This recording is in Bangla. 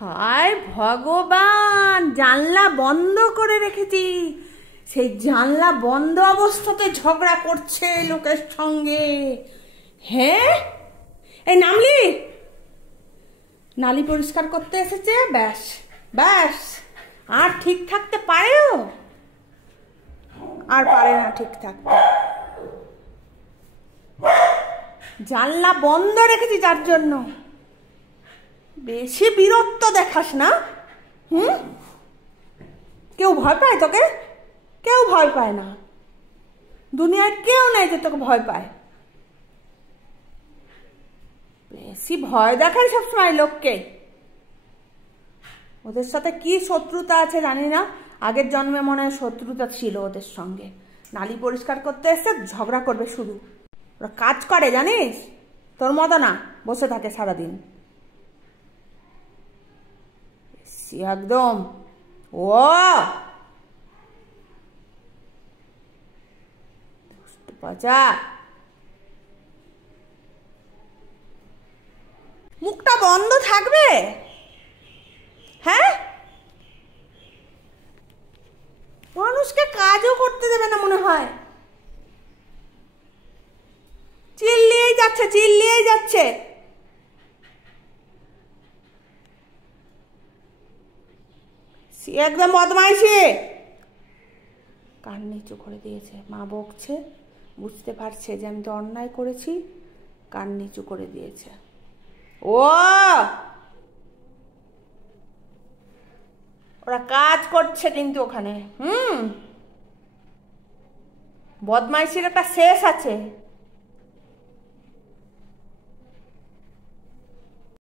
হায় ভগবান, জানলা বন্ধ করে রেখেছি, সেই জানলা বন্ধ অবস্থাতে ঝগড়া করছে লোকের সঙ্গে। হ্যাঁ, এই নামলি, নালি পরিষ্কার করতে এসেছে, ব্যাস ব্যাস, আর ঠিক থাকতে পারেও? আর পারে না ঠিক থাকতে। জানলা বন্ধ রেখেছি যার জন্য। বেশি বীরত্ব দেখাস না। কেউ ভয় পায় তোকে? কেউ ভয় পায় না, দুনিয়ায় কেউ নেই যে তোকে ভয় পায়। বেশি ভয় দেখাই সবসময় লোককে। ওদের সাথে কি শত্রুতা আছে জানি না, আগের জন্মে মনে হয় শত্রুতা ছিল ওদের সঙ্গে। নালি পরিষ্কার করতে এসে ঝগড়া করবে শুধু। ওরা কাজ করে জানিস, তোর মতো না বসে থাকে সারাদিন। একদম ও পচা, মুখটা বন্ধ থাকবে? হ্যাঁ, মানুষকে কাজও করতে দেবে না মনে হয়। চিল্লিয়েই যাচ্ছে, চিল্লিয়েই যাচ্ছে। একদম বদমাইশি। কান নিচু করে দিয়েছে, মা বকছে, বুঝতে পারছে যে আমি তো অন্যায় করেছি, কান নিচু করে দিয়েছে। ও ওরা কাজ করছে কিন্তু ওখানে। বদমাইশির একটা শেষ আছে।